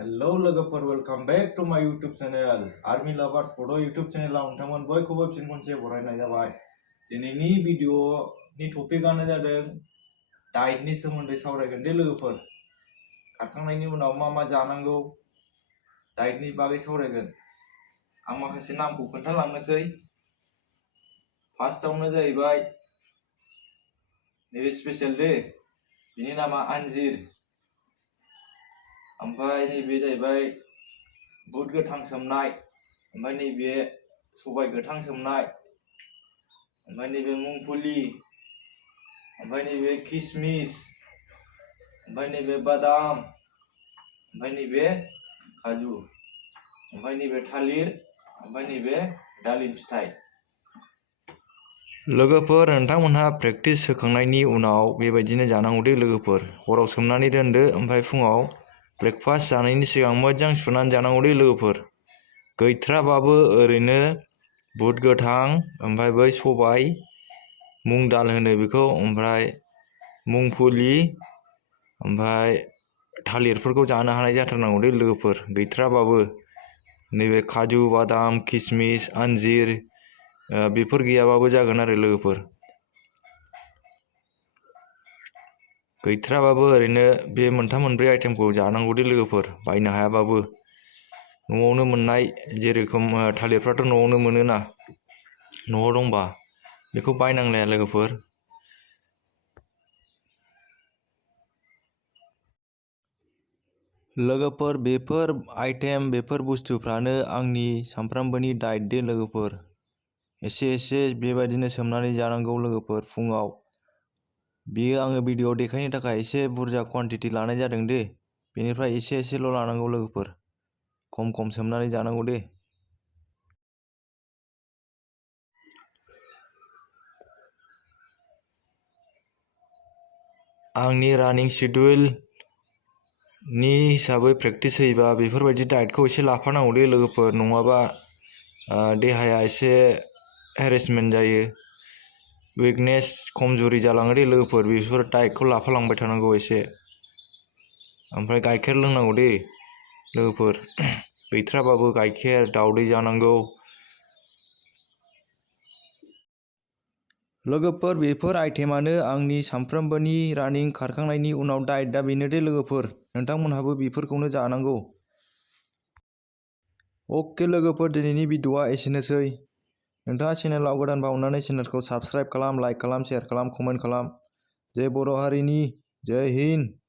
Hello Lwgwfwr, welcome back to my YouTube channel. Army Lovers Bodo YouTube channel आव नोंथांमोन बयखौबो फिन खनसे बरायनाय जाबाय। दिनैनि भिडिअनि टपिकआनो जादों डाइटनि सोमोन्दै सावरायगोन दे लोगोफोर। खारखांनायनि उनाव मा जानांगौ डाइटनि बागै सावरायगोन। आं माखासे नामखौ खोन्थालांनोसै। फार्स्टआवनो जाहैबाय नैबे स्पेशल दे बिनि नामा आन्जीर। ओमफ्राय नैबे जाहैबाय बुद गोथां सोमनाय, ओमफ्राय नैबे सबाय गोथां सोमनाय, ओमफ्राय नैबे मुंगफुली, ओमफ्राय नैबे किसमिस, ओमफ्राय नैबे बादाम, ओमफ्राय नैबे काजु, ओमफ्राय नैबे थालिर, ओमफ्राय नैबे दालिम फिथाइ। लोगोफोर नोंथांमोनहा प्रेक्टिस होखांनायनि उनाव बेबायदिनो जानांगौ दे लोगोफोर। हराव सोमनानै दोनदो, ओमफ्राय फुङाव ब्रेकफास्ट जानायनि सिगां मोजां सुनानै जानांगौ दे लोगोफोर। गैथ्राबाबो ओरैनो बुद गोथां, ओमफ्राय बै सबाय मुंग दाल होनो बेखौ, ओमफ्राय मुंगफुली, ओमफ्राय थालिरफोरखौ जानो हानाय जाथारनांगौ दे लोगोफोर। गैथ्राबाबो नैबे काजु बादाम किसमिस आन्जीर बेफोर गैयाबाबो जागोन आरो लोगोफोर। गैथ्राबाबो ओरैनो बे मोनथाम मोनब्रै आइटेमखौ जानांगौ दे लोगोफोर। बायनो हायाबाबो न'आवनो मोननाय जेरेखम थालिरफ्राथ' न'आवनो मोनोना, न'आव दंबा बेखौ बायनांलाया लोगोफोर। लोगोफोर बेफोर आइटेम बेफोर बुस्थुफ्रानो आंनि सानफ्रामबोनि डाइट दे लोगोफोर। एसे बेबायदिनो सोमनानै जानांगौ लोगोफोर फुङाव। बेयो आङो भिडिअ देखायनो थाखाय एसे बुरजा क्वान्टिटि लानाय जादों दे, बेनिफ्राय एसेल' लानांगौ लोगोफोर। खम सोमनानै जानांगौ दे। आंनि रानिं शेड्युलनि हिसाबै प्रेक्टिस होयोबा बेफोरबायदि डाइटखौ एसे लाफानांगौ दे लोगोफोर, नङाबा देहाया एसे हेरेसमेन्ट जायो, उइकनेस खमजुरि जालाङो दे लोगोफोर। बेफोर डाइटखौ लाफालांबाय थानांगौ एसे। ओमफ्राय गाइखेर लोंनांगौ दे लोगोफोर। गैथ्राबाबो गाइखेर दाउदै जानांगौ। लोगोफोर बेफोर आइटेमानो आंनि सानफ्रोमबोनि रानिं खारखांनायनि उनाव डाइटआ बेनो दे लोगोफोर। नोंथांमोनहाबो बेफोरखौनो जानांगौ। अके लोगोफोर, दिनैनि भिडिअआ एसेनोसै। नोंथाङा चेनेलाव गोदानबा अननानै चेनेलखौ साबस्क्राइब खालाम, लाइक खालाम, शेयार खालाम, कमेन्ट खालाम। जय बर' हारिनि, जय हिन्द।